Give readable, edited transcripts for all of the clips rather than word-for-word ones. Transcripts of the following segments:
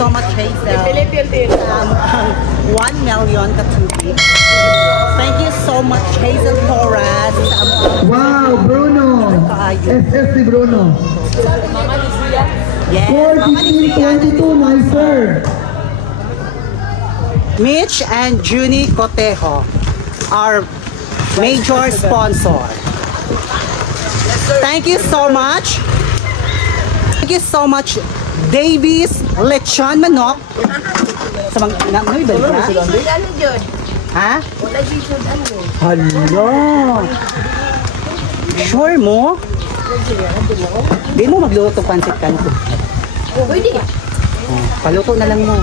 so much, Hazel. 1 million katubi. Thank you so much, Hazel Torres. Wow, Bruno. SSC Bruno. Yes, 4322, my sir. Mitch and Junie Cotejo, our major sponsor. Thank you so much. Thank you so much, Davis Lechon Manok. Sa mga ha? Hello. Sure mo? Di mo magluto pansit kanto. Pwede. Paluto na lang mo.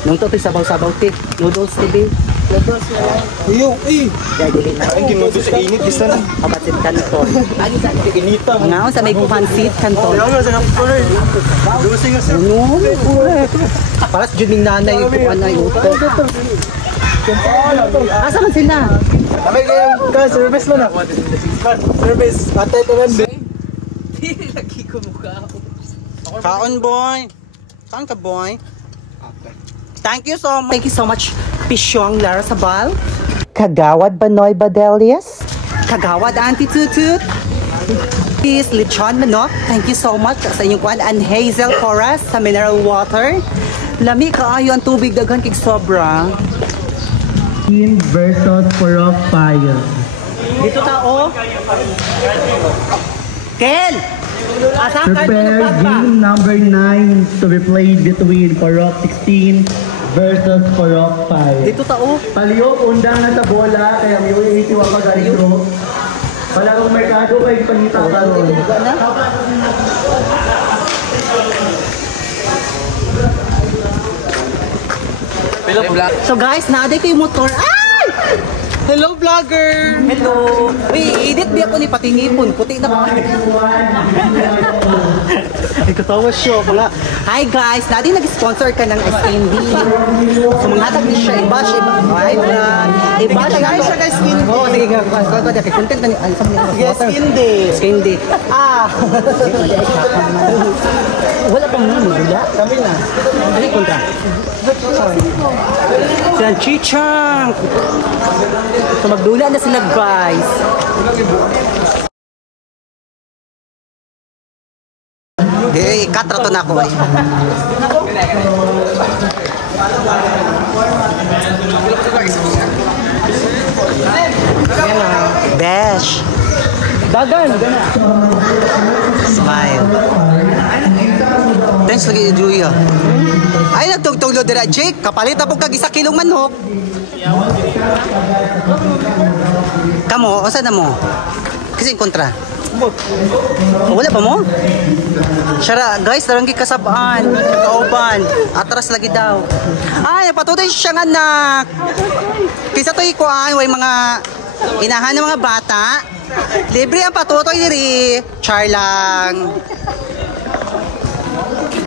Nung to sabaw-sabaw tik, noodles TV. Noodles na lang. Iyo, Dili na. Ang ginudo sa init, isa na. Pansit kanto. Inita. Ngaon sa may pansit kanto. Ayaw nga sa kapatid. Dosing nga sir. No, correct. Para sa juding nanay yung anay uto. Asa man sila? Kami kayong ka-service mo na. Service. Atay ito man. Lagi ko mukha. Kaon boy. Saan ka boy? Thank you so much, Pisyong Lara Sabal. Kagawad Banoy Badelius. Kagawad Auntie Tutut. Please, Lechon Manok. Thank you so much sa inyong kuwan. And Hazel Torres sa mineral water. Lami kaayo ang tubig daghan kig sobra. Versus Purok Fire. Dito tao. Kel! Asang Prepare game number 9 to be played between Purok 16 versus Purok 5. Dito tao. Paliyok, undang na sa bola, kaya may uwi-itiwa ka ganito. Wala kong merkado, kaya panita ka ron. So guys, naaday ko yung motor. Ay! Hello vlogger! Hello! Uy, edit di ako ni patingipon. Puti na pa. Ay, katawa siya. Mga, hi guys! Nadi nag-sponsor ka ng SND. So mga hatag ni siya. I-bash. Hi vlog! I-bash nga siya guys. Skin day. Oo, sige nga. Content na ni... Yes, skin day. Skin day. Ah! Wala pang nami. Wala? Kami na. Ano yung kontra? Siyan, Chichang! So magdula na sila guys. Katrato na ako eh. Besh. Dagan. Smile. Thanks lagi Julia. Ay nagtugtuglo dira Jake, kapalit po kag 1 kilong manok. Kamo, asa na mo? Kasi kontra. Wala pa mo? Syara, guys, daranggi kasabaan, kauban, atras lagi daw. Ay, napatutoy siya nga anak. Kisa to ikuan, way mga inahan ng mga bata. Libre ang patutoy diri. Char lang.